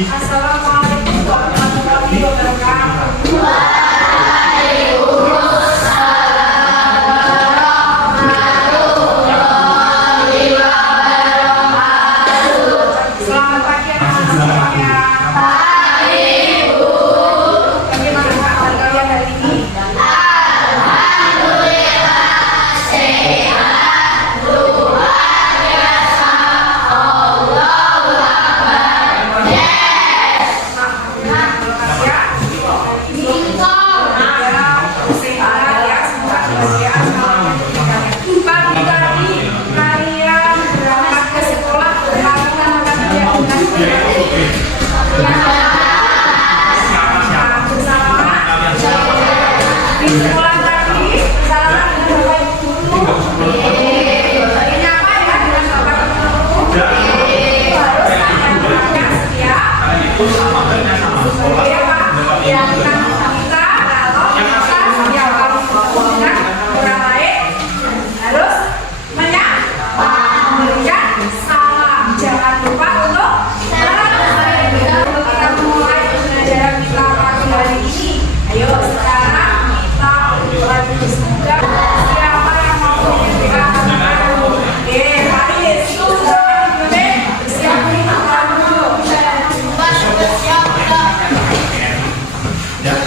Assalamualaikum warahmatullahi wabarakatuh. Selamat pagi anak-anak semuanya. Bagaimana kabar kalian hari ini? Sekolah tadi bersama dengan Bapak Ibu guru. Ini apa ya dengan Bapak Ibu guru? Harus ada setia. Supaya Pak yang kita kalau kita yang dengan orang lain harus memberikan salam. Jangan lupa untuk kita mulai pembelajaran kita pagi hari ini. Ayo sekarang semoga siapa yang mau menyampaikan kata-kata oke, Haris siap nih kamu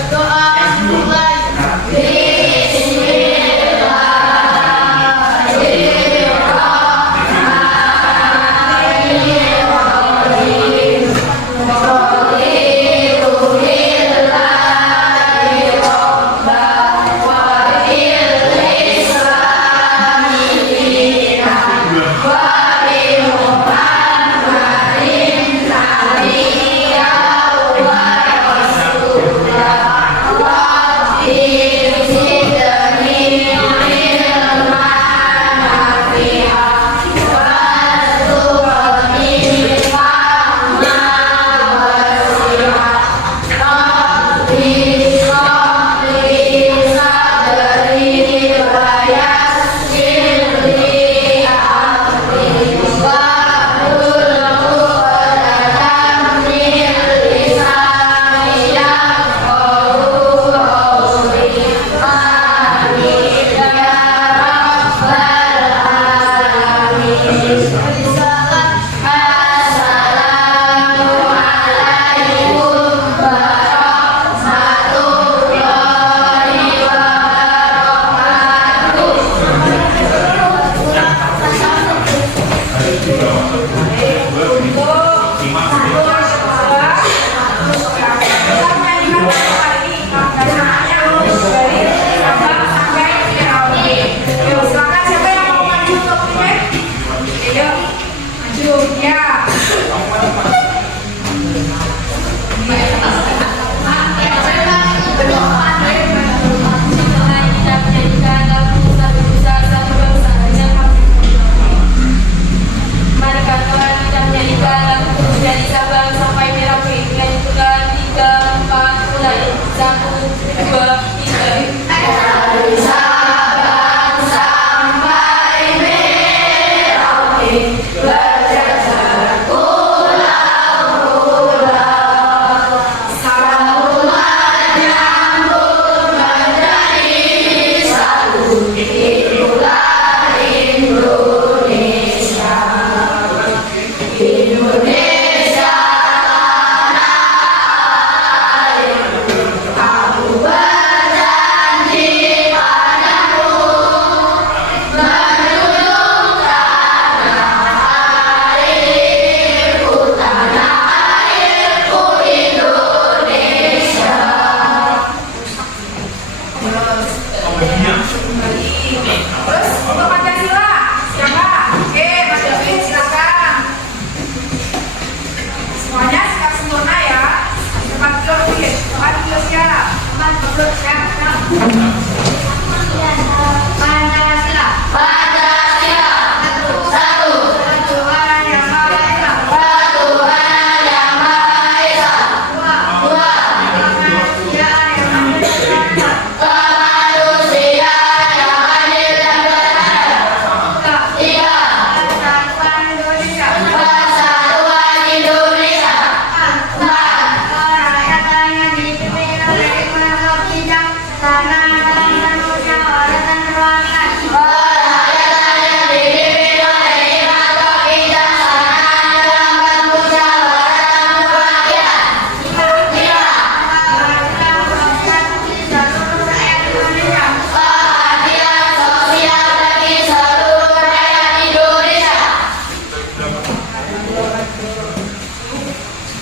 doa mulai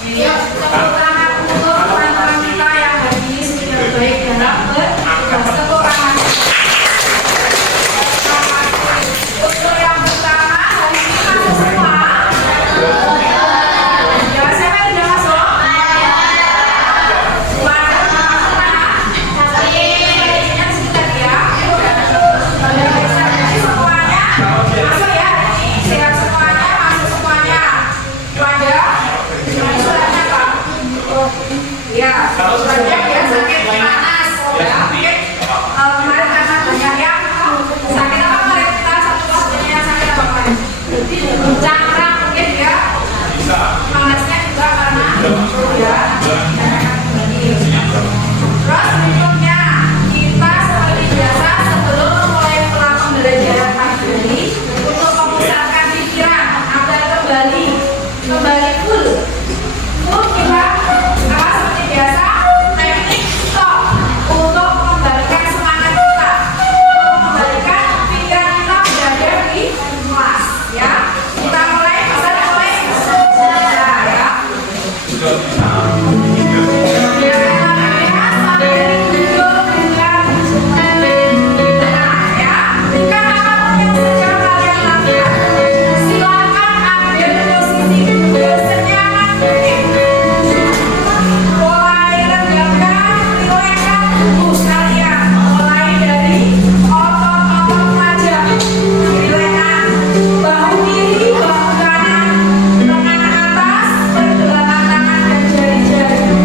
Yuk, tepuk tangan untuk teman-teman kita yang hari ini sudah baik dalam bertugas. Tepuk tangan. Untuk yang pertama hari ini masuk semua. Ya, siapa yang tidak masuk? Ya, banyak ya sakit panas ya, mungkin kemarin karena banyak yang sakit apa kemarin kita satu kelas banyak yang sakit apa kemarin? Cakram mungkin ya, panasnya juga karena ya. Terus berikutnya kita seperti biasa sebelum mulai pola pembelajaran pagi ini untuk memusatkan pikiran agar kembali full kita seperti biasa teknik stop untuk mengembalikan semangat kita, untuk mengembalikan pikiran kita berada di kelas ya. Kita mulai bisa dimulai ya. Bahu kiri, bahu kanan, lengan atas, pergelangan tangan dan jari-jari.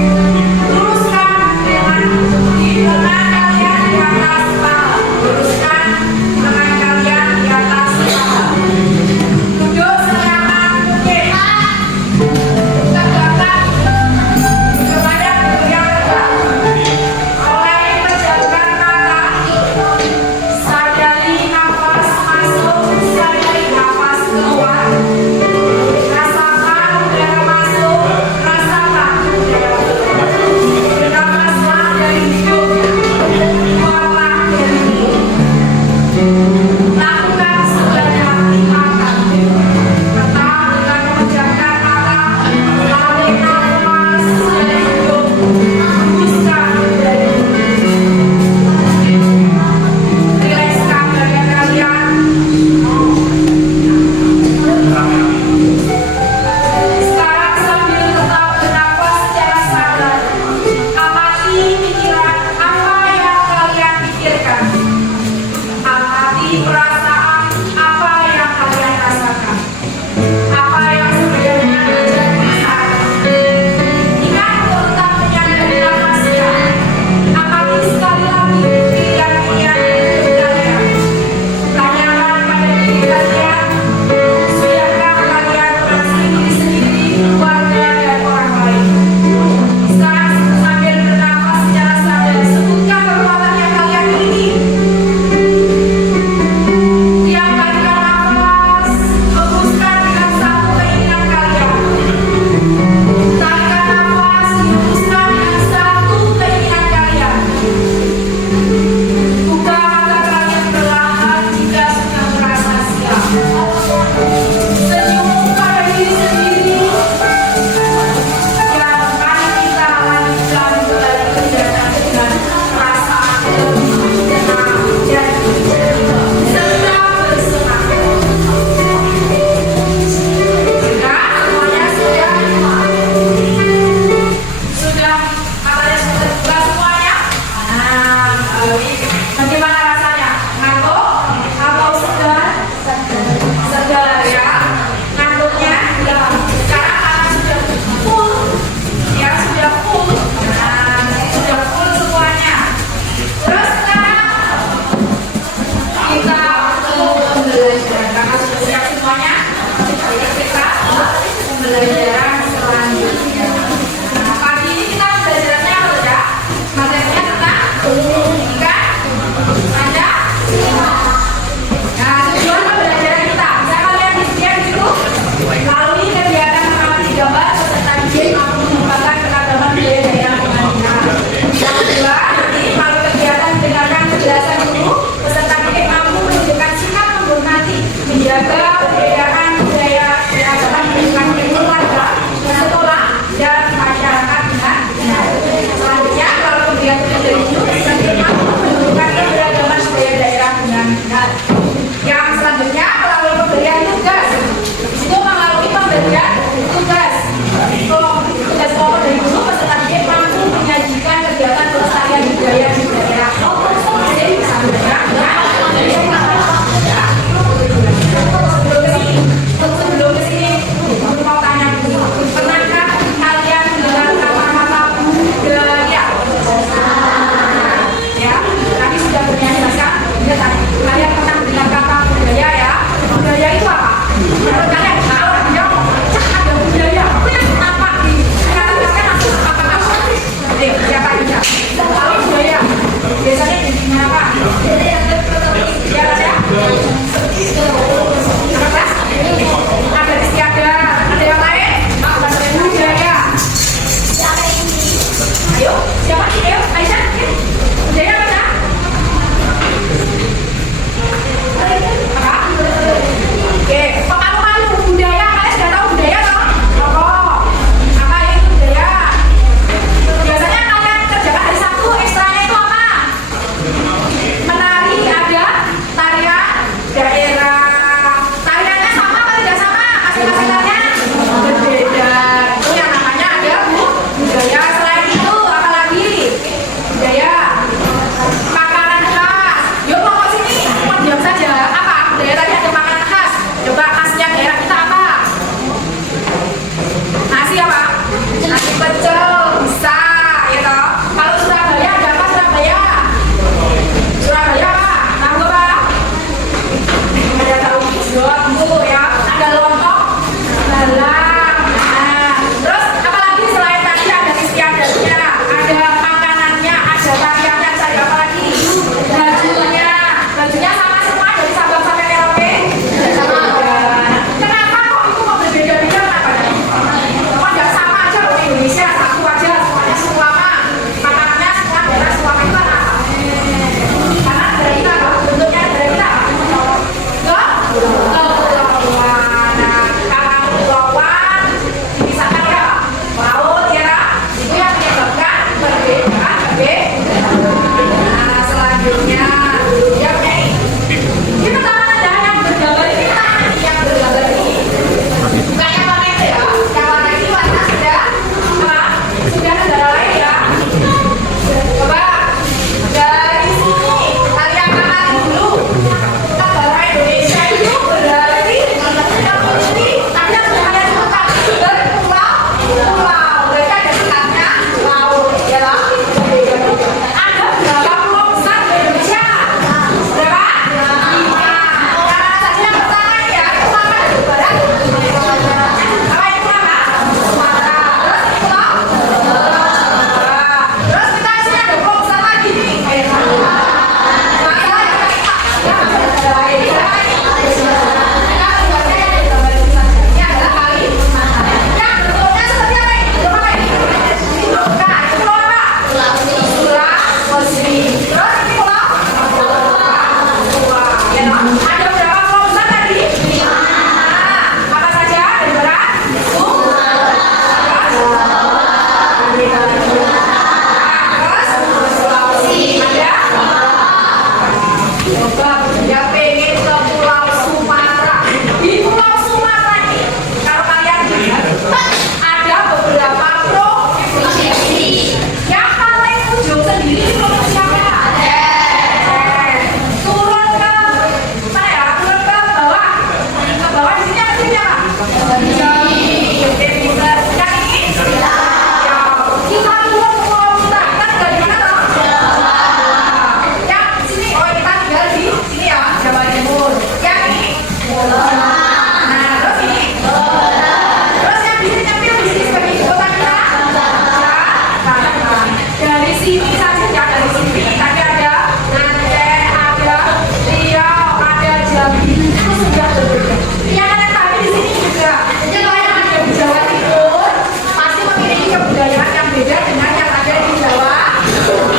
sini saja, jangan dari sini. Tadi ada Aceh, ada Riau, ada Jambi, itu sudah berbeda. Yang ada kami di sini juga. Jadi kalau yang ada di Jawa Timur pasti memiliki kebudayaan yang beda dengan yang ada di Jawa.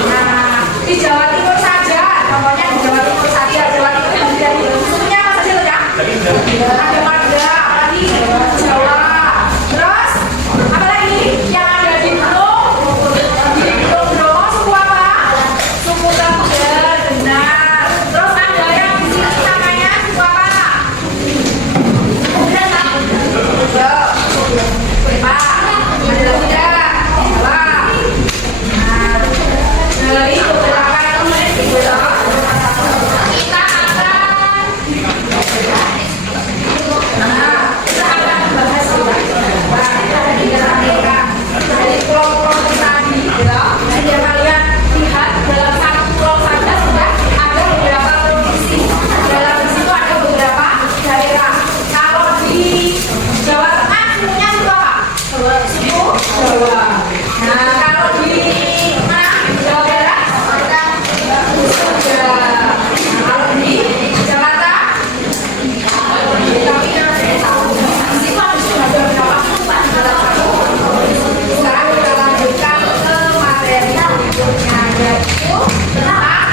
Nah, di Jawa Timur saja, contohnya di Jawa Timur saja. Jawa Timur itu dari sukunya apa saja ya? Ada Madura, apalagi Jawa. Terus apalagi yang ada di Gunung Bromo, suku apa? Suku Tengger, benar. Terus ada yang di sini namanya suku apa? Suku Jawa. Pak, ada tidak? Jawa. Nah, dari beberapa yang kita akan membahas dari pulau-pulau tadi, ya. Biar kalian lihat dalam satu pulau saja sudah ada beberapa provinsi. Dalam situ ada beberapa daerah. Kalau di Jawa Tengah punya suku apa? Suku Jawa. Nah, kalau di mana? Jawa Barat ada suku Jawa. Kalau di Jakarta tapi yang saya tahu di situ ada beberapa suku dalam satu. Sekarang kita lanjutkan ke materi berikutnya, yaitu tentang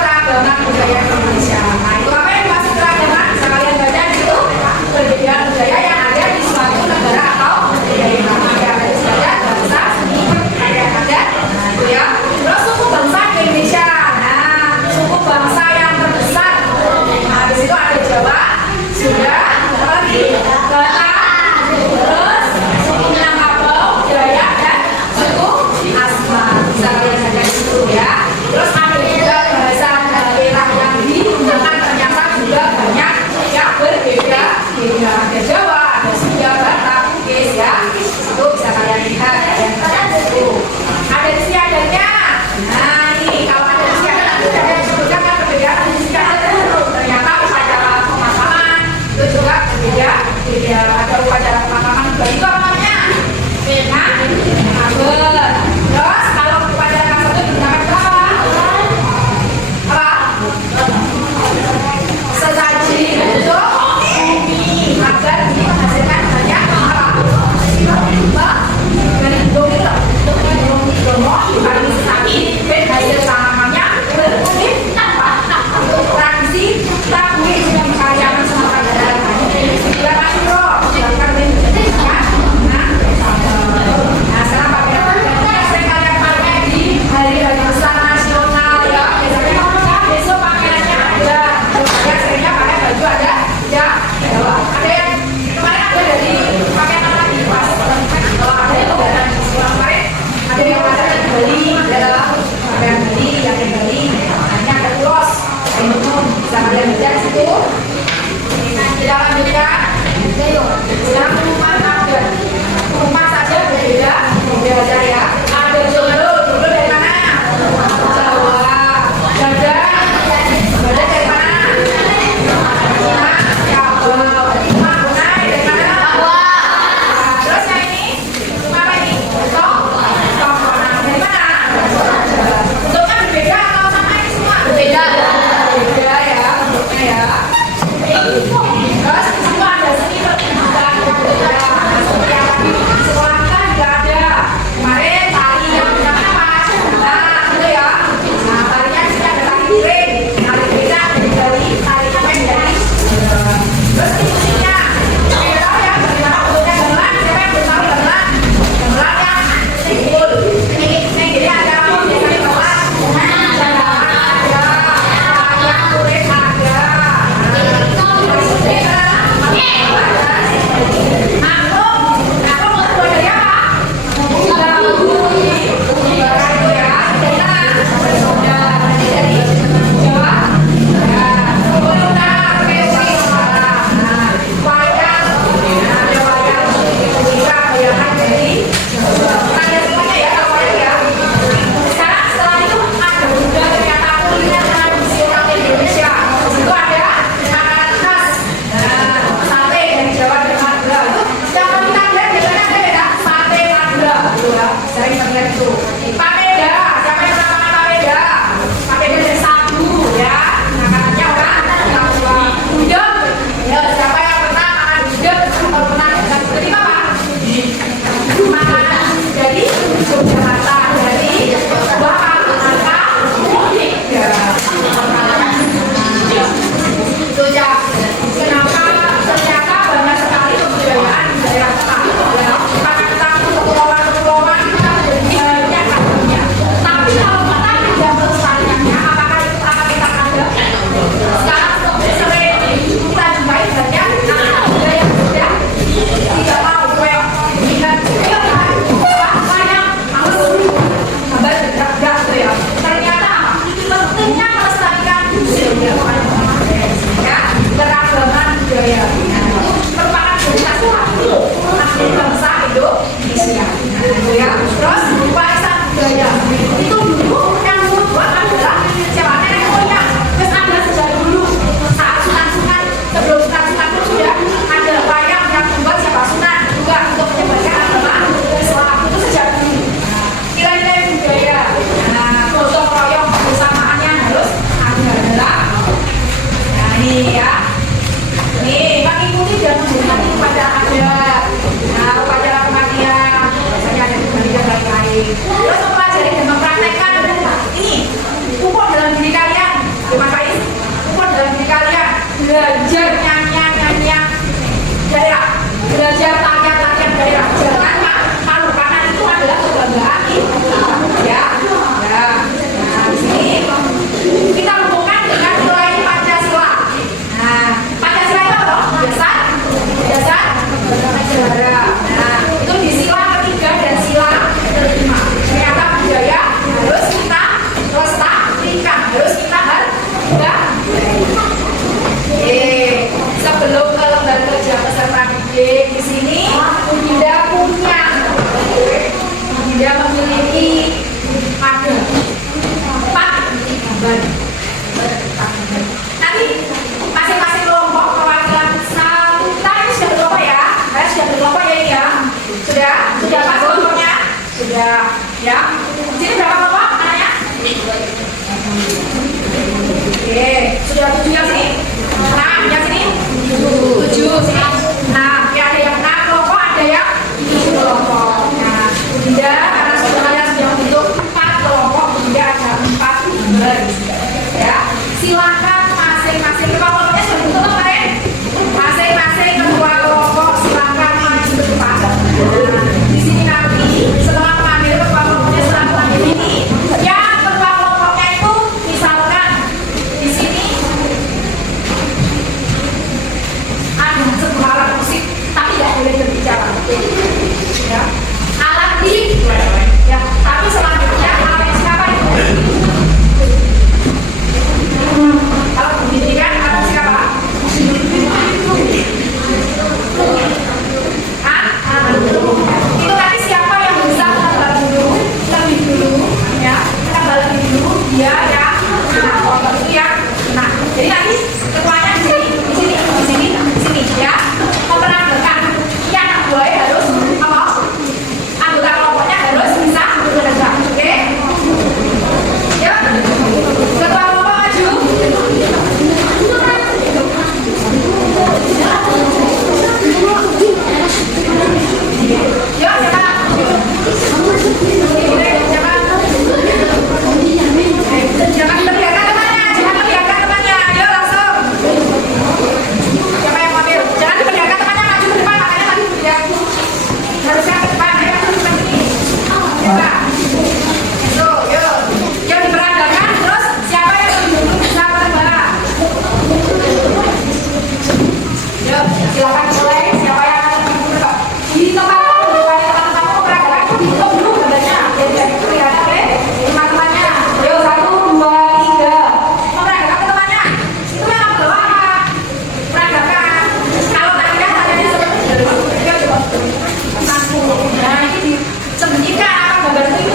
keragaman budaya Indonesia. Nah, itu apa yang dimaksud keragaman? Bisa kalian baca di situ, perbedaan budaya yang ada di suatu negara atau budaya. Indonesia. Ya. Terus warisan budaya itu dulu yang membuat adalah siapa nenek moyang. Terus ada sejak dulu saat sunan-sunan sebelum sunan-sunan itu sudah ada wayang yang membuat siapa sunan juga untuk menyebarkan agama Islam itu sejak dulu. Nilai-nilai budaya, gotong royong kebersamaannya harus ada adalah. Nah ini ya, nih mengikuti dan menghormati upacara adat, upacara kematian, biasanya ada kematian lain-lain. Terus mempelajari dan mempraktekkan ini pupuk dalam diri kalian, Mas Faiz, pupuk dalam diri kalian, belajar nyanyian daerah, belajar tarian daerah. Jangan malu karena itu adalah kebanggaan ya. Nah di sini kita hubungkan dengan nilai Pancasila. Nah Pancasila itu apa? Dasar negara. Nah itu di sila ketiga dan sila kelima. Ternyata budaya harus kita lestarikan, harus kita hargai. Sebelum ke lembaga kerja peserta didik di sini, Dinda punya, Dinda memiliki ada 4 gambar. Nanti masing-masing kelompok perwakilan satu. Tadi sudah berkelompok ya, sudah berkelompok ya ini ya. Sudah pas kelompoknya, sudah ya. Sini berapa kelompok anaknya? Oke, sudah 7 yang sini. Nah, yang sini 7 sini. Nah, ya ada yang 6 kelompok, ada yang 7 kelompok. Nah, Dinda karena semuanya sudah bentuk 4 kelompok, Dinda ada 4 gambar. Ya, silakan masing-masing kelompoknya sudah bentuk kemarin. Masing-masing ketua kelompok silakan mengambil tempat. Nah, di sini nanti setelah mengambil ketua kelompoknya setelah mengambil ini, yang ketua kelompoknya itu misalkan di sini ada sebuah alat musik tapi tidak boleh berbicara. Ya, alat musik ya, tapi selanjutnya alat siapa itu? Kalau pendidikan alat siapa? Itu tadi siapa yang bisa menambah dulu lebih dulu ya, menambah lebih dulu dia yang kelompok itu yang jadi nanti ketuanya di sini ya, memperagakan yang gue harus apa? Anggota kelompoknya harus bisa bekerja, oke? Ya, ketua kelompok maju. Jangan terbiarkan temannya, ayo langsung. Siapa yang mobil? Jangan terbiarkan temannya maju ke depan, makanya maju ya. Harusnya ke depan, ayo ke depan sini. Coba. Tuh, yuk. Yang diberangkatkan, terus siapa yang dulu bisa berbarang? Yuk, silakan mulai. Siapa yang akan berbarang? Di tempat teman-teman berangkatkan, dihitung dulu gambarnya. Jadi kelihatan deh teman-temannya. Yuk, 1, 2, 3. Memperagakan ke temannya. Itu yang bawa apa? Peragakan. Kalau tadinya seperti itu. Yuk, coba. Nah, ini disembunyikan apa gambar itu.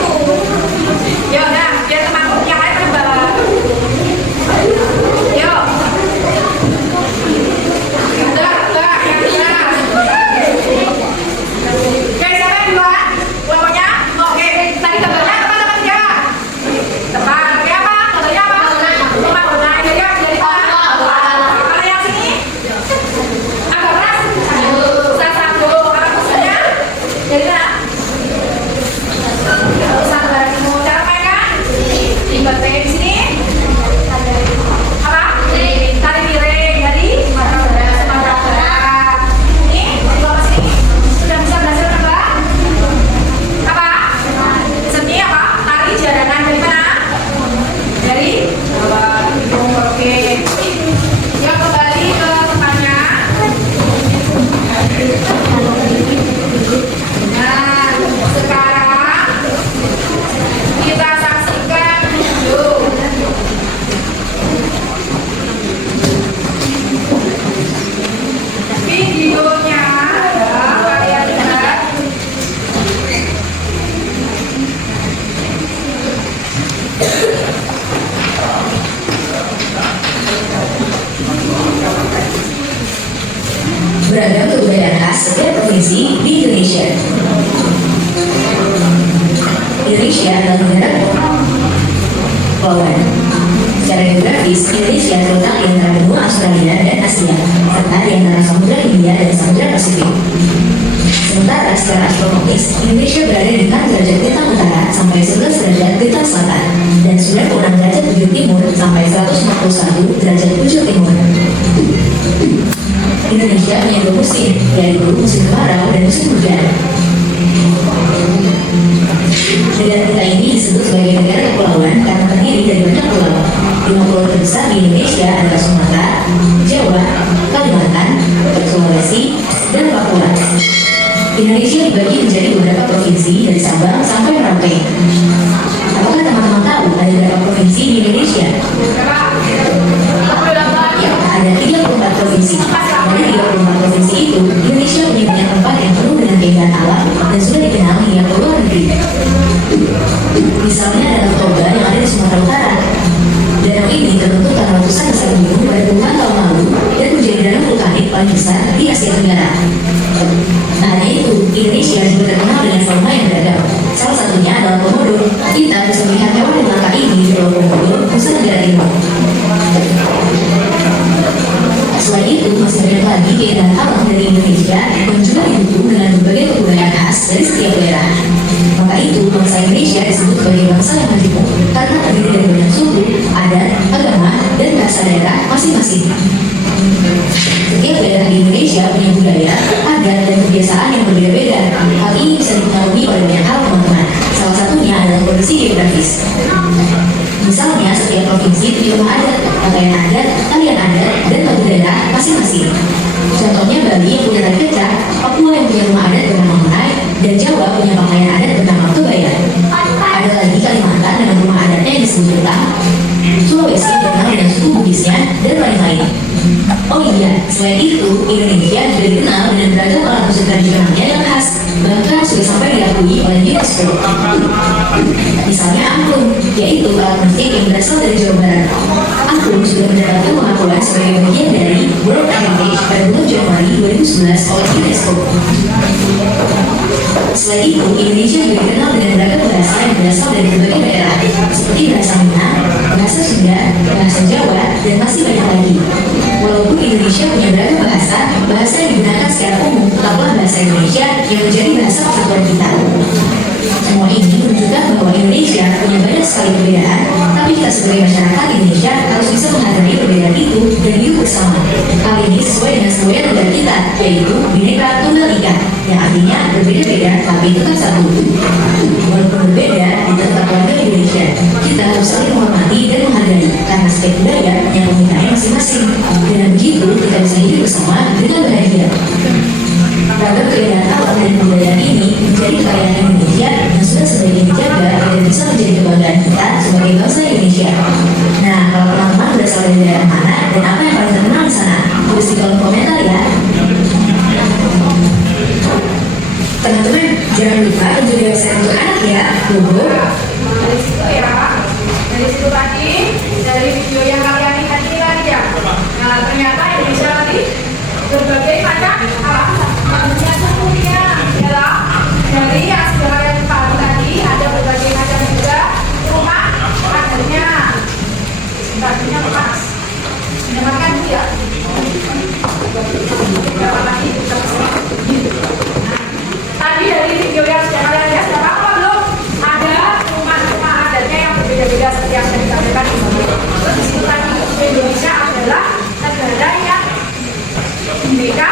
Indonesia adalah negara kepulauan. Secara geografis, Indonesia terletak di antara benua Australia dan Asia, serta di antara Samudra Hindia dan Samudra Pasifik. Sementara secara astronomis, Indonesia berada di 6 derajat bintang utara sampai 11 derajat bintang selatan, dan 96 derajat bujur timur sampai 151 derajat bujur timur. Indonesia punya 2 musim, yaitu musim kemarau dan musim hujan. Negara kita ini disebut sebagai negara kepulauan karena terdiri dari banyak pulau. 5 pulau terbesar di Indonesia adalah Sumatera, Jawa, Kalimantan, Sulawesi, dan Papua. Indonesia dibagi menjadi beberapa provinsi dari Sabang sampai Merauke. Apakah teman-teman tahu ada berapa provinsi di Indonesia? Ya, ada 34 provinsi. Dari 34 provinsi itu, Indonesia punya banyak tempat yang penuh dengan keindahan alam dan sudah dikenal hingga ke luar negeri. Misalnya Danau Toba yang ada di Sumatera Utara. Danau ini terbentuk karena letusan besar gunung pada puluhan tahun lalu dan menjadi danau vulkanik paling besar di Asia Tenggara. Nah, hanya itu, Indonesia juga terkenal dengan fauna yang beragam. Salah satunya adalah komodo. Kita bisa melihat hewan yang langka ini di Pulau Komodo, Nusa Tenggara Timur. Selain itu, masih banyak lagi keindahan alam dari Indonesia yang juga didukung dengan berbagai kebudayaan khas dari setiap daerah. Maka itu, bangsa Indonesia disebut sebagai bangsa yang majemuk karena terdiri dari banyak suku, adat, agama, dan bahasa daerah masing-masing. Setiap daerah di Indonesia punya budaya, adat, dan kebiasaan yang berbeda-beda. Hal ini bisa dipengaruhi oleh banyak hal, teman-teman. Salah satunya adalah kondisi geografis. Misalnya, setiap provinsi punya rumah adat, pakaian adat, tarian adat, dan lagu daerah masing-masing. Contohnya Bali yang punya tari kecak, Papua yang punya rumah adat bernama Menai, dan Jawa punya pakaian adat bernama Kebaya. Ada lagi Kalimantan dengan rumah adatnya yang disebut Betang, Sulawesi terkenal dengan suku Bugisnya, dan lain-lain. Oh iya, selain itu, Indonesia juga dikenal dengan beragam alat musik tradisionalnya yang khas, bahkan sudah sampai diakui oleh UNESCO. Misalnya angklung, yaitu alat musik yang berasal dari Jawa Barat. Angklung sudah mendapatkan pengakuan sebagai bagian dari World Heritage pada bulan Januari 2011 oleh UNESCO. Selain itu, Indonesia juga dikenal dengan beragam bahasa yang berasal dari berbagai daerah, seperti bahasa Minang, bahasa Sunda, bahasa Jawa, dan masih banyak lagi. Walaupun Indonesia punya beragam bahasa yang digunakan secara umum tetaplah bahasa Indonesia yang menjadi bahasa persatuan kita. Semua ini menunjukkan bahwa Indonesia punya banyak sekali perbedaan, tapi kita sebagai masyarakat Indonesia harus bisa menghargai perbedaan itu dan hidup bersama. Hal ini sesuai dengan semboyan negara kita, yaitu Bhinneka Tunggal Ika, yang artinya berbeda-beda tapi tetap satu. Walaupun berbeda, kita tetap warga Indonesia. Kita harus saling menghormati dan menghargai karena setiap budaya yang mempunyai masing-masing. Dengan begitu, kita bisa hidup bersama dengan bahagia. Ragam keindahan alam dan kebudayaan ini menjadi kekayaan Indonesia yang sudah sebaiknya dijaga agar bisa menjadi kebanggaan kita sebagai bangsa Indonesia. Nah, kalau teman-teman berasal dari daerah mana dan apa yang paling terkenal di sana, tulis di kolom komentar ya. Teman-teman, jangan lupa untuk website untuk anak ya, Bobo. Dari situ ya, dari situ tadi, dari video yang kalian lihat ini tadi ya. Nah, ternyata Indonesia tadi berbagai macam alam. Punya sukunya adalah dari yang sudah kalian tahu tadi, ada berbagai macam juga rumah adatnya. Sebenarnya panas. Dengarkan dulu ya. Berapa lagi kita tadi dari video yang sudah kalian lihat, sudah tahu belum? Ada rumah-rumah adatnya yang berbeda-beda seperti yang sudah ditampilkan di sini. Terus di situ tadi Indonesia adalah negara yang merdeka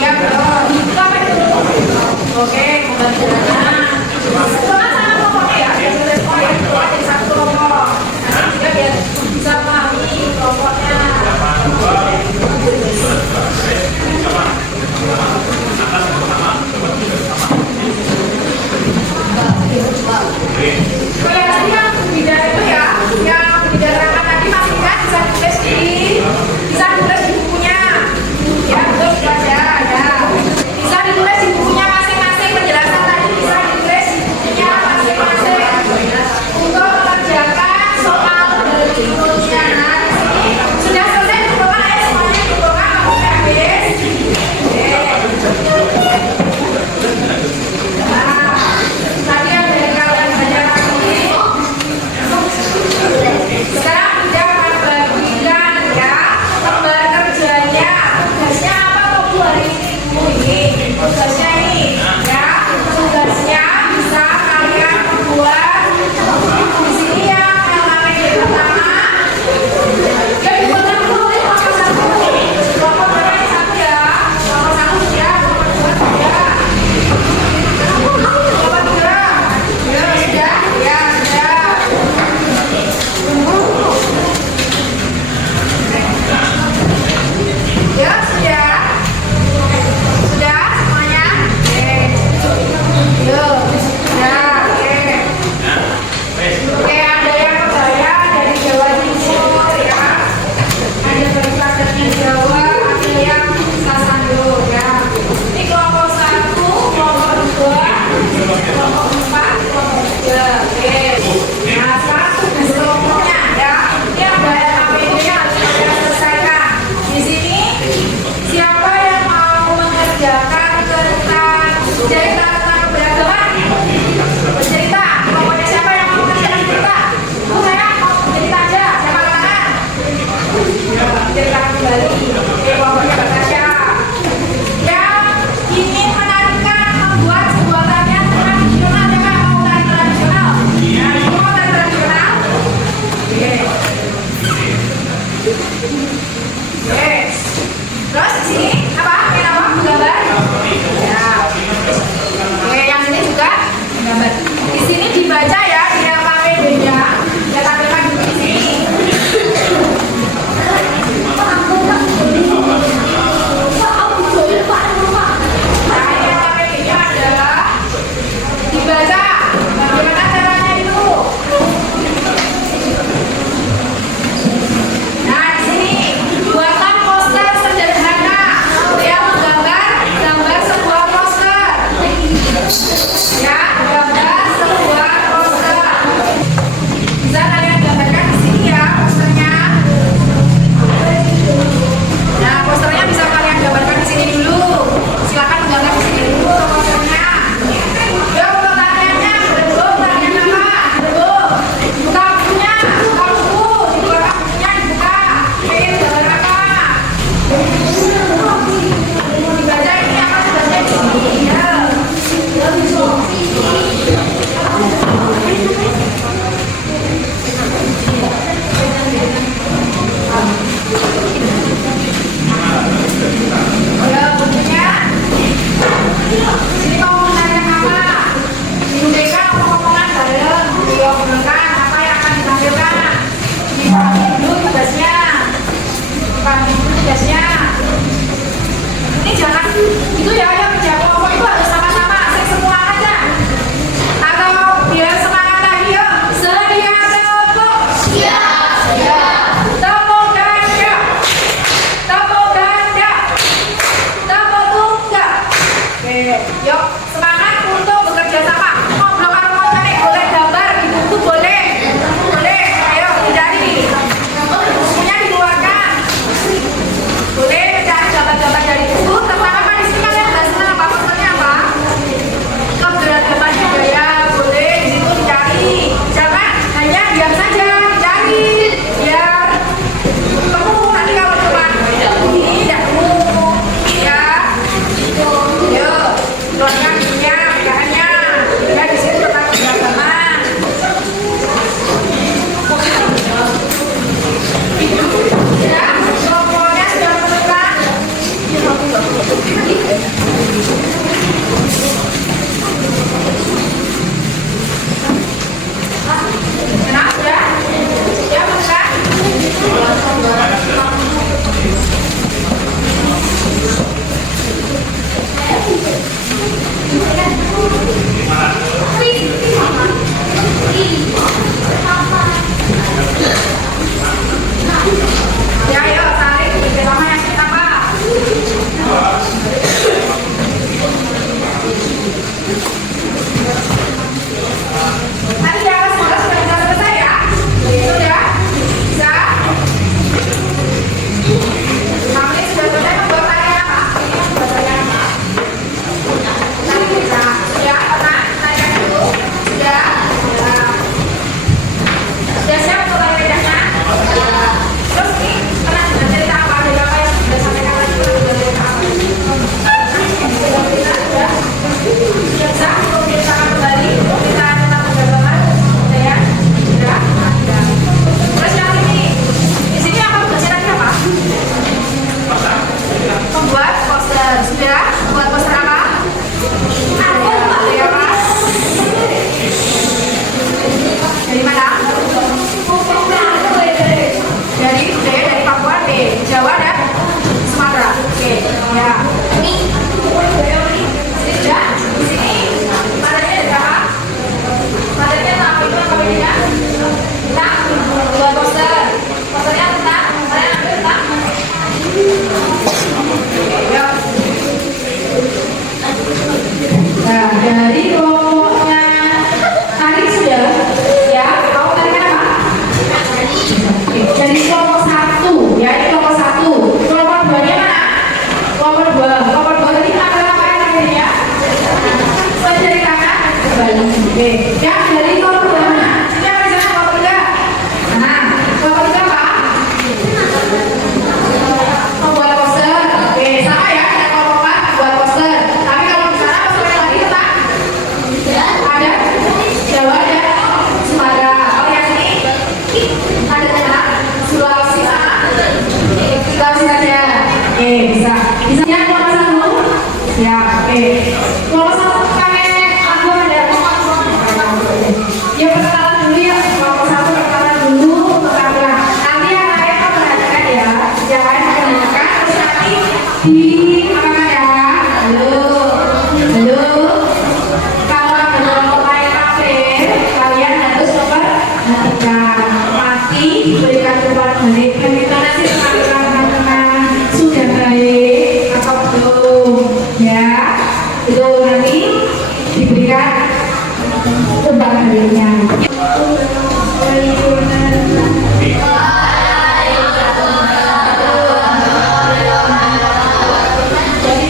Ya, belum. Itu apa itu? Oke, pembelajarannya. Semangat sama kelompoknya ya. Biar kita sekolah ya. Kelompok jadi satu kelompok. Nanti juga biar bisa memahami kelompoknya. Oh ya, tadi yang budidaya itu ya, yang budidaya tadi masih kan bisa ditulis di bukunya. Ya, betul baca ya. Bisa ditulis di bukunya masing-masing, penjelasan tadi bisa ditulis di bukunya masing-masing. Untuk mengerjakan soal dari ujian. Nah, di sini sudah selesai dikumpulkan ya semuanya, dikumpulkan sampai habis. Nah, tadi yang dari kalian belajar tadi. Sekarang kita akan bagikan ya lembar kerjanya. Tugasnya apa kok Bu hari ini Bu? Ini tugasnya ini ya. Tugasnya bisa kalian buat di sini ya. Yang namanya pertama. Ya dibuatkan dulu oleh kelompok satu. Kelompok berapa satu ya? Kelompok satu sudah, kelompok dua sudah. Kelompok tiga. Ya sudah, ya sudah. Ya sudah, sudah semuanya. Yuk, sudah. Oke, ada yang kebaya dari Jawa Timur ya. Ada dari Padatnya Jawa, ada yang Sasando ya. Ini kelompok satu, kelompok dua, kelompok empat, kelompok tiga. Oke. Nah, sekarang tugas kelompoknya ya. Ini ada APD-nya harus kalian selesaikan. Di sini siapa yang mau mengerjakan tentang cerita tentang keberagaman? Bercerita. Pokoknya siapa yang mau mengerjakan cerita? Bu saya mau cerita aja. Siapa tangan? Cerita kembali. Oke, kelompoknya Batasya. Yang ingin menarikan membuat sebuah tarian tradisional, siapa yang mau tari tradisional? Ya, ibu mau tari tradisional? Oke. Yes. Terus di sini apa? Ini apa? Gambar? Ya. Oke, yang ini juga gambar. Di sini dibaca ya di dalam APD-nya. Ya tampilkan dulu di sini. Nah, ini APD-nya adalah dibaca. Bagaimana caranya itu? Nah, di sini buatlah poster sederhana yang menggambar gambar sebuah poster. Ya, gambar sebuah poster. Bisa kalian gambarkan di sini ya posternya. Nah, posternya bisa kalian gambarkan di sini dulu. Silakan menggambar di sini dulu posternya. Ya, untuk tariannya, berbuk, tarian apa? Berbuk. Buka bukunya, buka buku, dibuka bukunya, dibuka. Pengen gambar apa? Dibaca ini apa tugasnya di sini? Ya. Ya, bukunya. Sini mau menanyakan apa? Diudekan omongan bareng, diomongkan apa yang akan ditampilkan. Dipahami dulu tugasnya. Dipahami dulu tugasnya. Ini jangan itu ya, yang kerja kelompok itu harus sama-sama, asik semua aja. Atau biar semangat lagi yuk. Sedia tepuk. Ya. Tepuk ganda. Tepuk ganda. Tepuk tunggal. Oke, yuk semangat untuk bekerja sama. Ngobrol karo koncone boleh, gambar di buku boleh. Boleh. Ayo dicari. Bukunya dikeluarkan. Boleh mencari gambar-gambar dari buku. Terutama di sini kalian nggak senang apa posternya apa? Keberagaman budaya boleh di situ dicari. Jangan hanya diam saja, dicari biar temu. Nanti kalau cuma ini tidak temu ya. Yuk, keluarkan. Ya. Ini. Sini sudah. Di sini. Materinya ada berapa? Materinya apa itu apa bedanya? Tentang dua poster. Posternya tentang kalian ambil tentang. Ya. Nah, dari kelompoknya tadi sudah ya, kamu tadi kan apa? Dari kelompok 1, ya ini kelompok 1. Kelompok 2-nya mana? Kelompok 2. Kelompok 2 tadi apa yang tadi ya? Menceritakan kembali. Oke. Ya, dari kelompok 2 mana? Siapa di sana kelompok 3? Nah, kelompok 3 apa? Membuat poster. Oke, sama ya dengan kelompok 4 membuat poster. Tapi kalau di sana posternya lagi tentang ada Jawa dan Sumatera. Oh yang ini ada tentang Sulawesi sama Sulawesi saja. Oke, bisa. Bisa ya kelompok 1? Ya, oke. Kelompok 1 pakai album ada. Ya perkenalan dulu ya. Kelompok 1 perkenalan dulu untuk kalian. Nanti yang lain kamu perhatikan ya. Yang lain perhatikan terus nanti di apa ya? Halo. Halo. Kalau ada kelompok lain kafir, kalian harus memperhatikan. Mati diberikan kepada balik. Bagaimana sih teman-teman sudah baik atau belum? Ya, itu nanti diberikan tempat baliknya. Jadi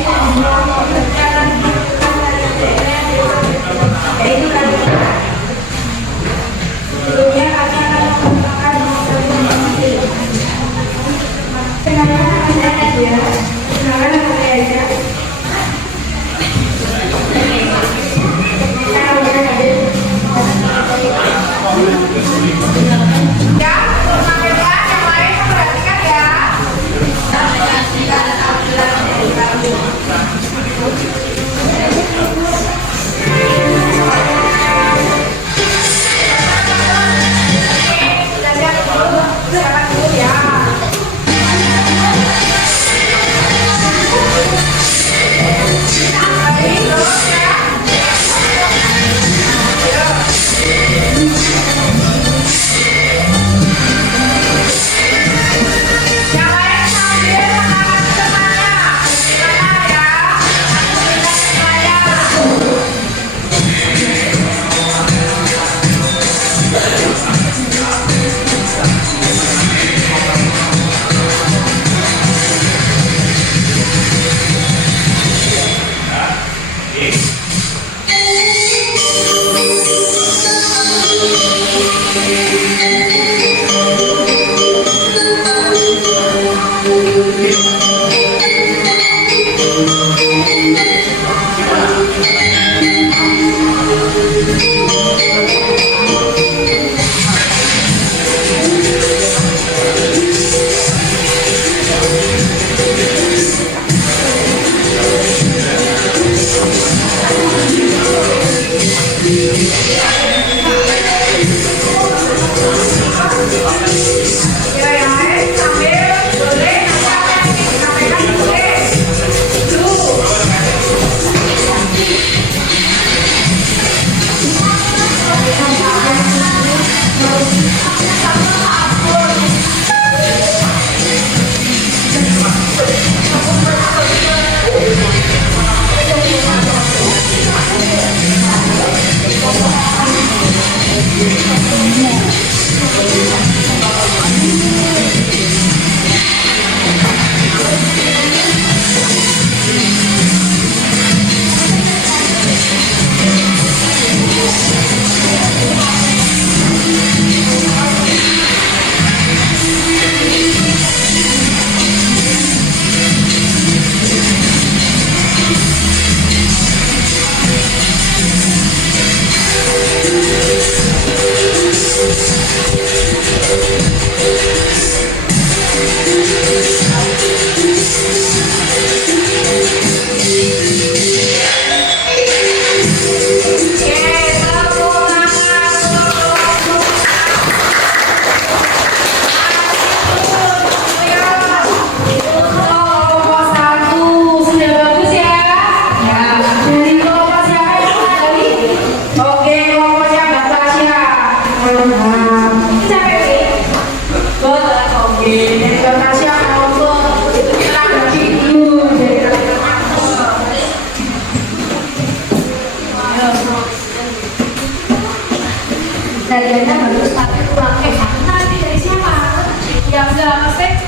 Kejadiannya bagus tapi kurang nanti dari siapa? Ya udah pasti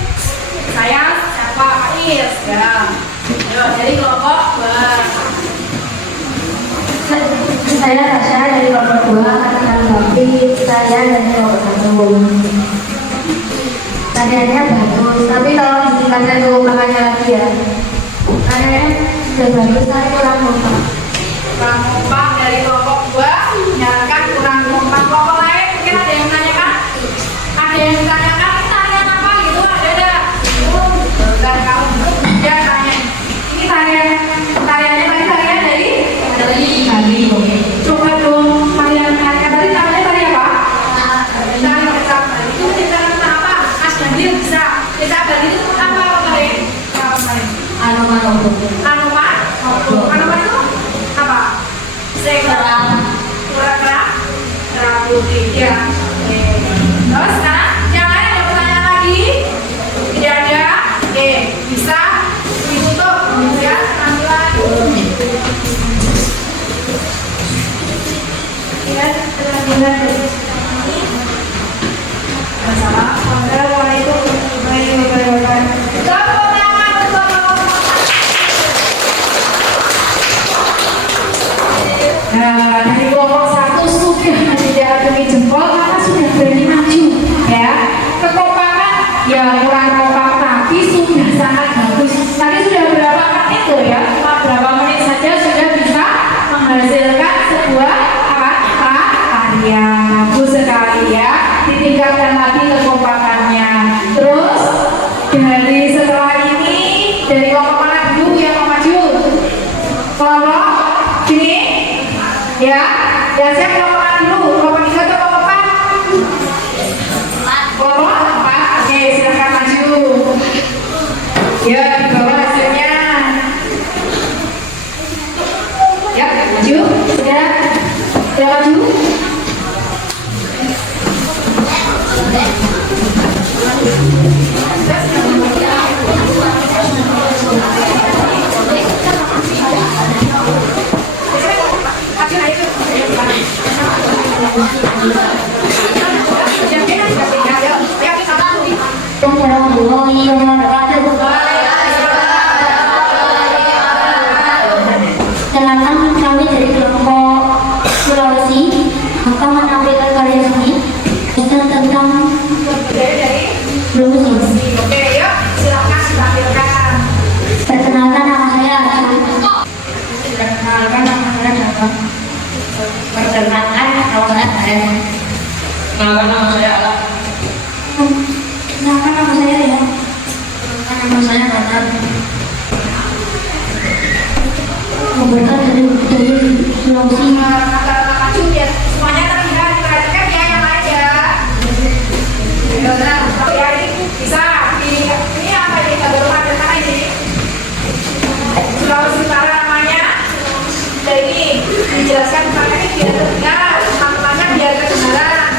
saya siapa Pak Is ya. Dari kelompok Saya Rasya dari kelompok 2 akan menanggapi saya dari kelompok 1. Tariannya bagus, tapi kalau ditingkatkan kekompakannya lagi ya. Tariannya sudah bagus, tapi kurang kompak. kurang kompak dari kelompok 2 nyatakan kurang kompak. Kelompok lain mungkin ada yang menanyakan, ada yang ditanyakan ini tarian apa gitu, ada dan kamu dia tanya ini tariannya tadi tarian dari coba dong tarian tadi namanya tari apa? Tari kecap. Itu tentang apa? Mas Bandil bisa kita Bandil itu apa kemarin? Anoman itu apa? Sekarang kura-kura putih ya. Terus sekarang yang lain ada pertanyaan lagi? Tidak ada? Oke, bisa ditutup ya tampilan. Ya, tampilan dari Assalamualaikum warahmatullahi wabarakatuh. Tepuk tangan untuk nah, dari kelompok 1 sudah tidak acungi jempol karena sudah berani maju ya. Kekompakan ya kurang kompak tapi sudah sangat bagus. Tadi sudah berapa menit tuh ya? Cuma berapa menit saja sudah bisa menghasilkan sebuah karya. Bagus sekali ya. Ditingkatkan lagi kekompakannya. Terus dari setelah ini dari kelompok mana dulu yang mau maju? Kelompok sini ya. Dan siap kelompok mana dulu? Kelompok 3 atau kelompok 4? Kelompok 4. Oke, silahkan maju. Ya, di bawah hasilnya. Ya, maju. Sudah. Sudah maju. Kenalkan kami dari kelompok Sulawesi akan menampilkan karya seni tentang Sulawesi. Oke, yuk silakan ditampilkan. Perkenalkan nama saya Arjun. Perkenalkan nama saya siapa? Perkenalkan nama saya Aren. Kenalkan nama saya Ala. Kenalkan nama saya ya. Nama saya Nathan. Kebetulan dari Sulawesi. Kata-kata maju ya, semuanya terlihat diperhatikan ya yang lain ya. Benar, tapi ya ini bisa ini apa ini baru ada mana ini? Sulawesi Utara namanya. Jadi dijelaskan karena ini biar terdengar, tampilannya biar kedengaran.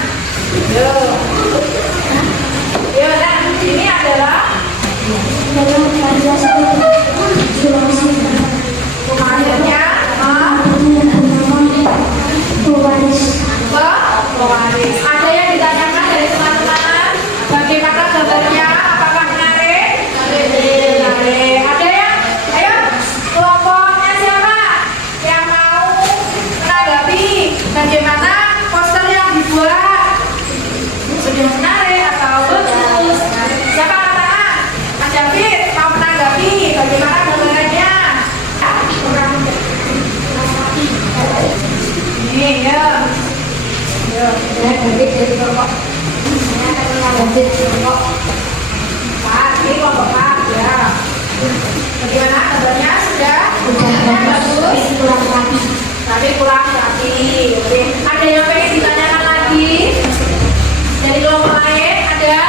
Yo, dan ini adalah Karya seni Sulawesi. pemandannya pewaris. Ada yang ditanyakan dari teman-teman bagaimana gambarnya? Apakah menarik? Menarik. Ada yang? Ayo, kelompoknya siapa yang mau menanggapi bagaimana poster yang dibuat? Sudah menarik atau bagus? Siapa angkat tangan? Mas David mau menanggapi bagaimana gambarnya? Ini ya. Saya David dari kelompok. Saya akan menanggapi kelompok. Ini kelompok ya. Bagaimana gambarnya sudah? Bagus. kurang rapi. Tapi kurang rapi. Oke. Ada yang pengen ditanyakan lagi? Dari kelompok lain ada?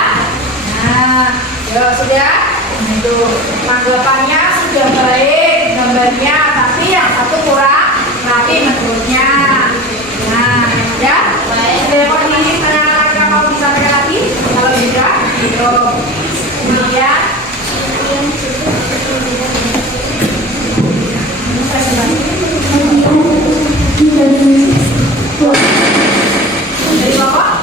Nah, ya sudah. Itu tanggapannya sudah baik gambarnya, tapi yang satu kurang rapi menurutnya. Nah, ya. Telepon ini tanyakan mau disampaikan lagi? Kalau tidak, gitu. Kemudian dari kelompok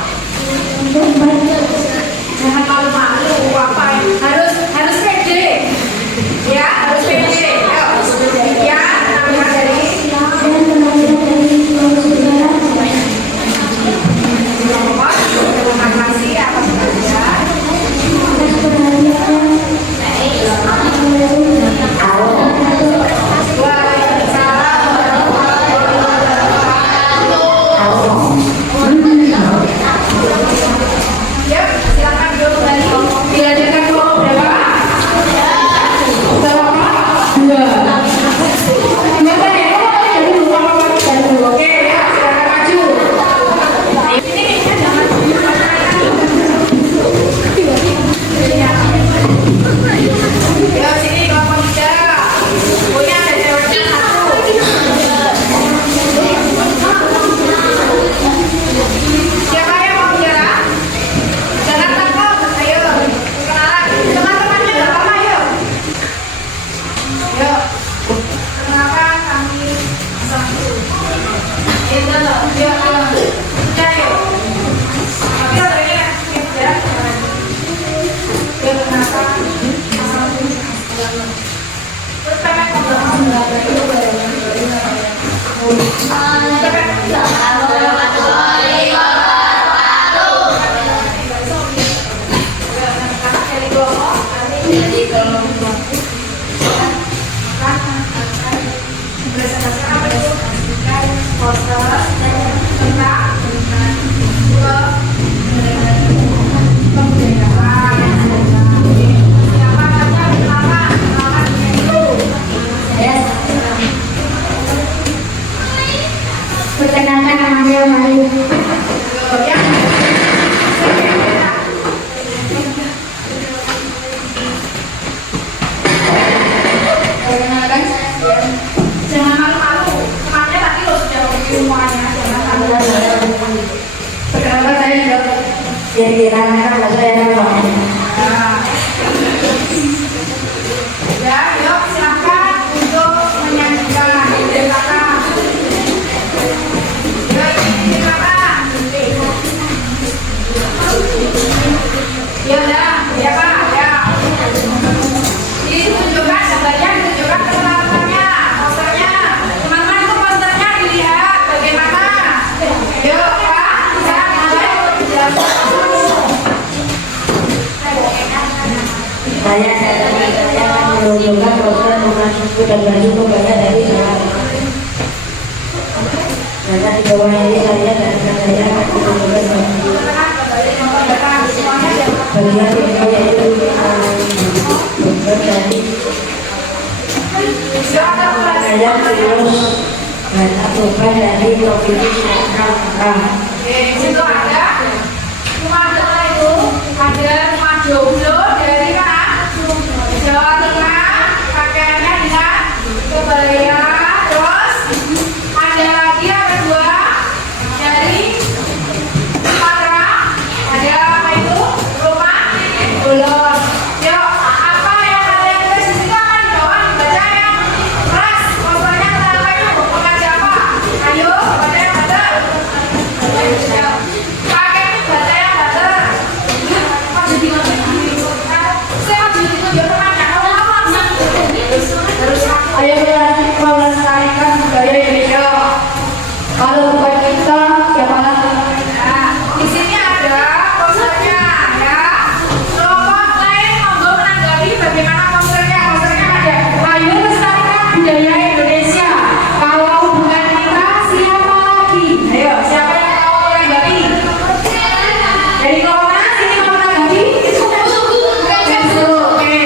Perkenalkan nama saya Mari. Perkenalkan saya Dian. Jangan malu-malu. Kemarin tadi lo sudah ngomongin semuanya. Jangan malu-malu. Perkenalkan saya Dian. Nama saya Nama. Ya, yuk silakan untuk menyanyikan ide kakak. Yuk, ide kakak. Ya udah, ya Pak, ya. Ditunjukkan gambarnya, ditunjukkan peralatannya, posternya. Teman-teman itu posternya dilihat bagaimana. Yuk Pak, saya mulai menjelaskan. Saya menunjukkan program rumah suku dan baju banyak dari saya. Karena di bawah ini saya dan saya menunjukkan bagian kedua yaitu dari saya terus dan aturan dari provinsi Sumatera Utara. Di situ ada Sumatera itu ada rumah jomblo dari mana? Jawa Tengah, pakaiannya dengan kebaya. Terus ada lagi yang kedua dari Sumatera, ada apa itu? Rumah Bolon. Yuk, apa yang kalian tulis di situ akan di bawah dibaca yang keras. Posternya apa itu? Mengaji apa? Ayo, baca yang benar. Pakai baca yang benar. Masih di mana? Saya masih di tujuan remaja. Ayo kita melestarikan budaya Indonesia. Kalau bukan kita, siapa lagi? Nah, di sini ada posternya ya. Kelompok lain monggo menanggapi bagaimana posternya. Posternya ada. Ayo lestarikan budaya Indonesia. Kalau bukan kita, siapa lagi? Ayo, siapa yang mau menanggapi? Dari kelompok mana sini mau menanggapi? Oke.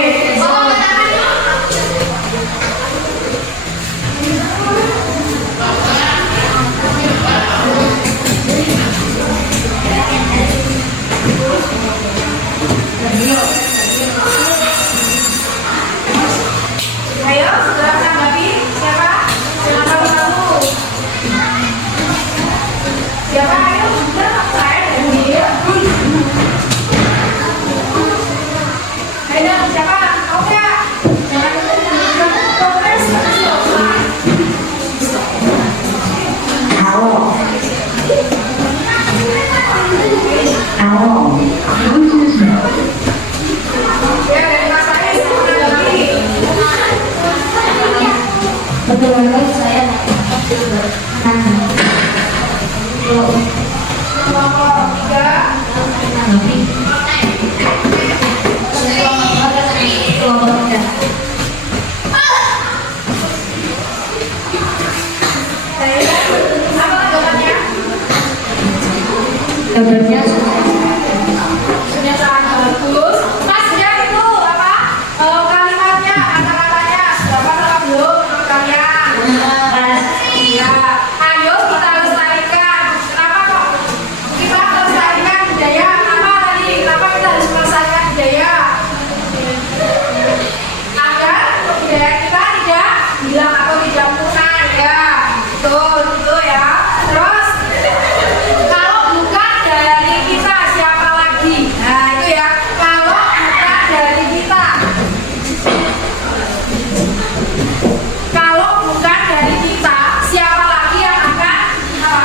Ayo, sudah menanggapi? Siapa? Jangan ragu-ragu. Siapa? Ayo, sudah. Saya dan dia. Ayo, siapa? Mau nggak? Jangan progres. Halo. Halo. Ya, dari Mas Ais menanggapi. Betul banget saya. Kelompok 3. Kelompok tiga. Apa tanggapannya? Gambarnya Sudah sangat bagus. Mas, ya itu apa? Kalimatnya, kata-katanya sudah apa belum menurut kalian? Iya. Ayo kita lestarikan. Kenapa kok kita lestarikan budaya? Apa tadi? Kenapa kita harus melestarikan budaya? Agar budaya kita tidak hilang atau tidak punah ya. Betul, gitu ya. Terus kalau bukan dari kita siapa lagi? Nah itu ya. Kalau bukan dari kita, kalau bukan dari kita, siapa lagi yang akan apa?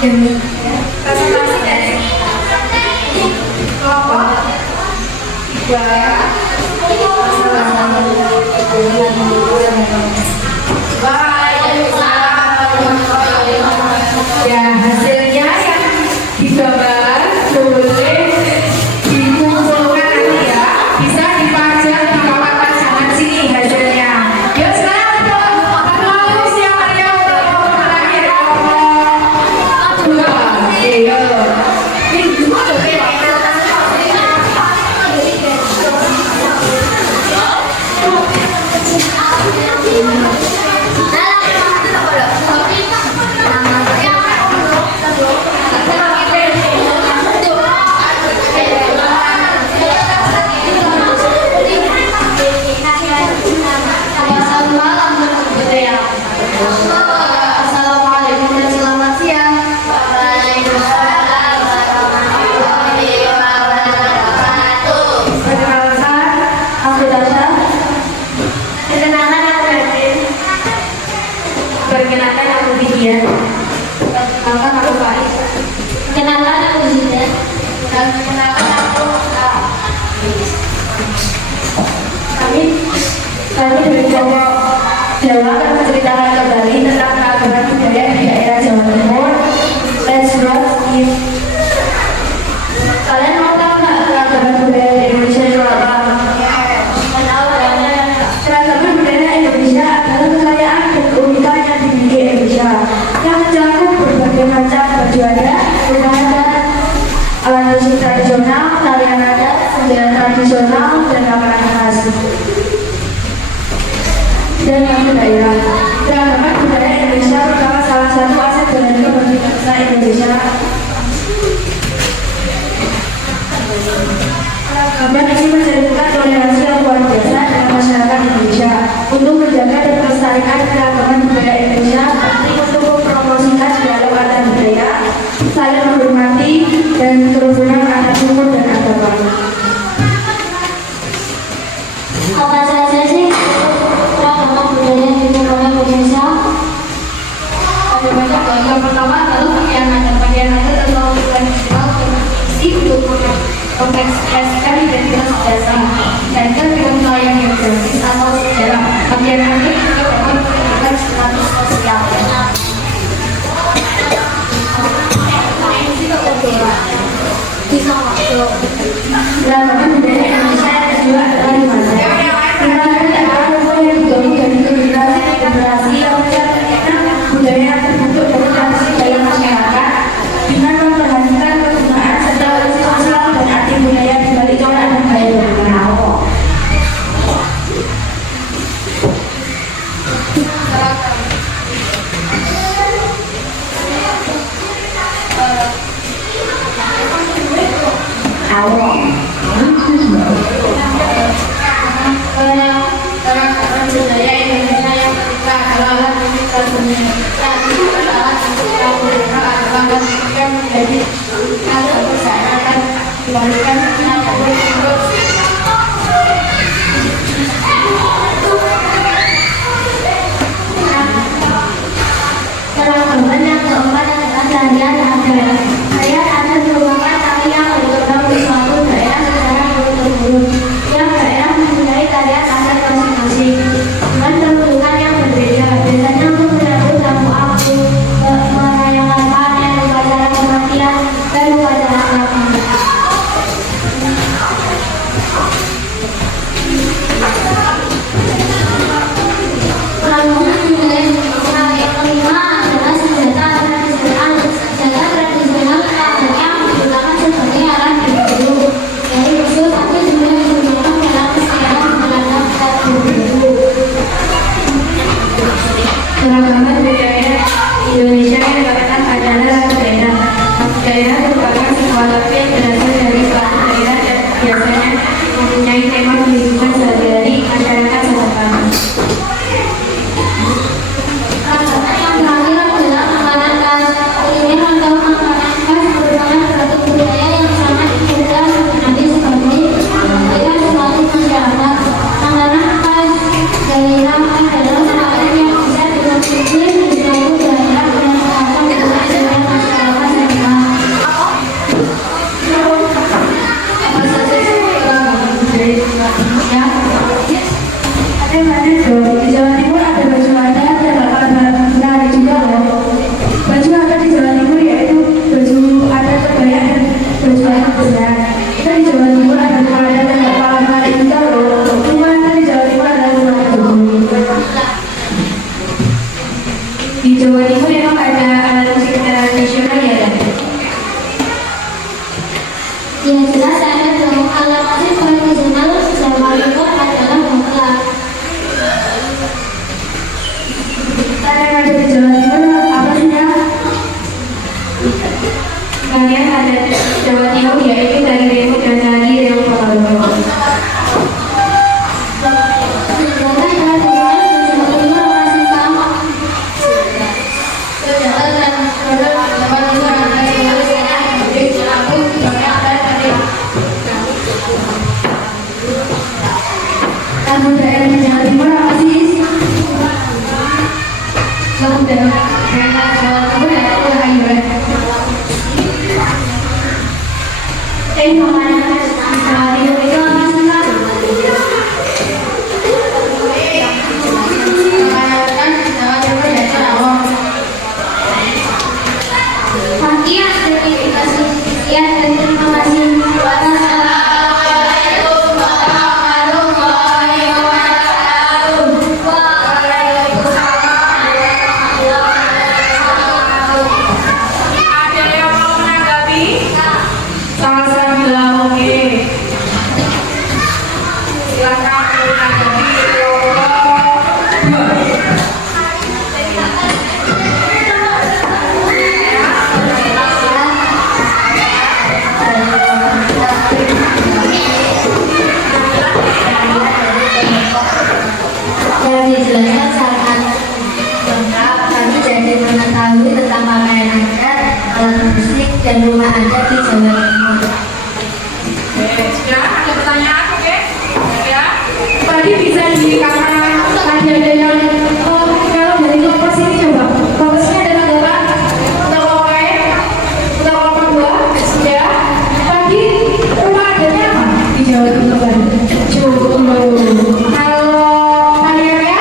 Presentasi dari kelompok 3. Ya, hasilnya yang digambar boleh dikumpulkan nanti ya, bisa dipajang di papan pajangan sini hasilnya. Yuk sekarang untuk penulis yang ada untuk terakhir kelompok 2. Assalamualaikum dan selamat siang. Perkenalkan, aku Tasha. Perkenalkan, aku Edwin. Perkenalkan, aku Vidya. Perkenalkan, aku Faiz. Perkenalkan, aku Zida. Dan perkenalkan, aku Kami dari kelompok Jawa akan menceritakan kembali tentang keagamaan budaya di daerah Jawa Timur. Let's rock it. Kalian mau tahu nggak keragaman budaya di Indonesia itu apa? Keragaman budaya Indonesia adalah kekayaan dan keunikan yang dimiliki Indonesia yang mencakup berbagai macam baju adat, rumah adat, alat musik tradisional, tarian adat, seni tradisional, dan makanan khas. Dan yang daerah. Keragaman budaya Indonesia merupakan salah satu aset dari keberhasilan Indonesia. Keragaman ini mencerminkan toleransi yang luar biasa dalam masyarakat Indonesia. Untuk menjaga dan melestarikan keragaman budaya Indonesia, penting untuk mempromosikan dialog antar budaya, saling menghormati, dan kerukunan antar suku dan agama. Apa saja sih keragaman budaya di Indonesia? Ada banyak loh. Yang pertama adalah pakaian adat. Pakaian adat adalah tradisional berfungsi untuk mengekspresikan identitas bangsa, dan dengan nilai geografis atau sejarah. Pakaian adat juga dapat menunjukkan status sosial. Keragaman budaya Indonesia yang kedua adalah di mana? Adalah rumah yang digabung dari generasi ke generasi yang mencerminkan budaya yang terbentuk dari tradisi dalam masyarakat dengan memperhatikan kegunaan serta fungsi sosial dan arti budaya di balik corak dan gaya berbenah. Keragaman budaya Indonesia yang ketiga adalah alat musik tradisional. Alat musik tradisional adalah alat musik yang menjadi khas kepercayaan dibandingkan dengan menurut. Keragaman yang keempat adalah tarian adat. Tarian adat merupakan tari yang berkembang di suatu daerah secara turun-temurun. Tiap daerah mempunyai tarian adat masing-masing dengan bentukan yang berbeda. Biasanya untuk menyambut tamu agung, merayakan panen, upacara kematian, dan upacara akad. Keragaman budaya Indonesia yang kelima adalah senjata tradisional. Senjata tradisional biasanya digunakan sebagai alat berburu. Dari usul tapi juga digunakan dalam kesehatan menghadap dan berburu. Keragaman budaya Indonesia yang keenam adalah daerah. Daerah merupakan sebuah lagu yang berasal dari suatu daerah dan biasanya mempunyai tema kehidupan sehari-hari masyarakat setempat. Keragaman yang terakhir adalah makanan khas. Kuliner atau makanan khas merupakan suatu budaya yang sangat mudah dikenali sebagai budaya suatu masyarakat. Makanan khas daerah adalah makanan yang bisa dikonsumsi Di Jawa Timur ada baju adat yang bakal menarik juga loh. Baju adat di Jawa Timur yaitu baju adat kebaya dan baju adat besar. Kita di Jawa Timur ada rumah adat yang bakal menarik juga loh. Rumah adat di Jawa Timur adalah rumah adat Jokowi. Di Jawa Timur emang ada alat musik tradisional ya? Yang jelas ada dong, alat musik tradisional Jawa Timur adalah gamelan. Tarian yang ada di Jawa Timur apa sih ya? Tarian ada di Jawa Timur yaitu tari remo dan tari remo Pakalolo. Sedangkan tradisional di Jawa Timur masih sama. Lagu daerah di Jawa Timur apa sih? Lagu daerah Jawa Timur yaitu Hayuran. Namanya Mario itu masih sama. Sekian sertifikasi sekian dan terima kasih. Wassalamualaikum warahmatullahi wabarakatuh. Ada yang mau menanggapi? Sama-sama bilang oke. Silakan menanggapi. Yang dijelaskan sangat lengkap, kami jadi mengetahui tentang pakaian adat, alat musik, dan rumah adat di Jawa Timur. Sudah ada pertanyaan, oke? Ya. Tadi bisa dikatakan tadi ada yang kalau dari kompas ini coba kompasnya ada tanggapan untuk oke untuk kelompok dua sudah. Tadi rumah adatnya apa di Jawa Timur tadi? Kalau tariannya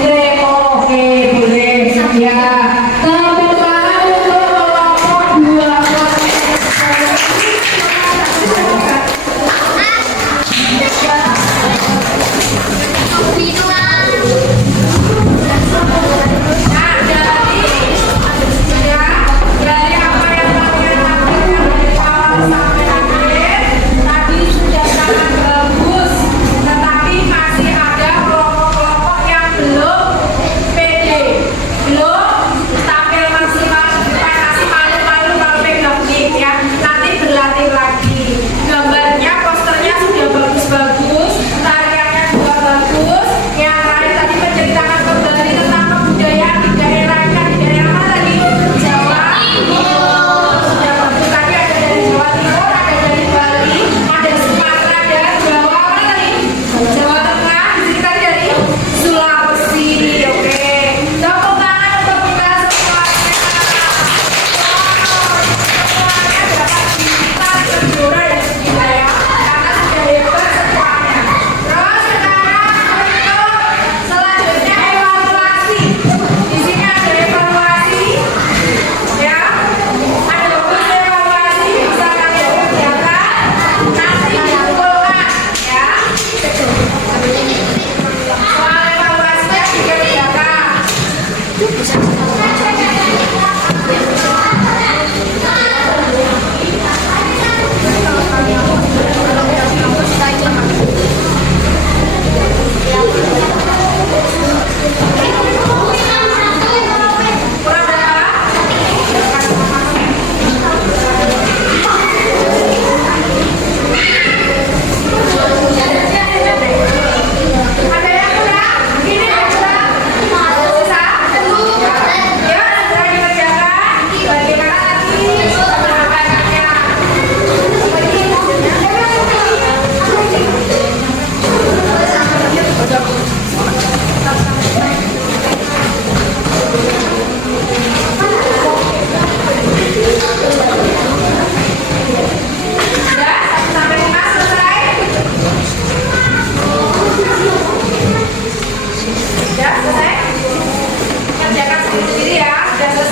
Greko oke boleh ya. Tepuk tangan untuk kelompok dua. Ada yang kurang? Ini ada. Sisa. Sudah selesai? Kerjakan sendiri-sendiri ya. Sudah selesai.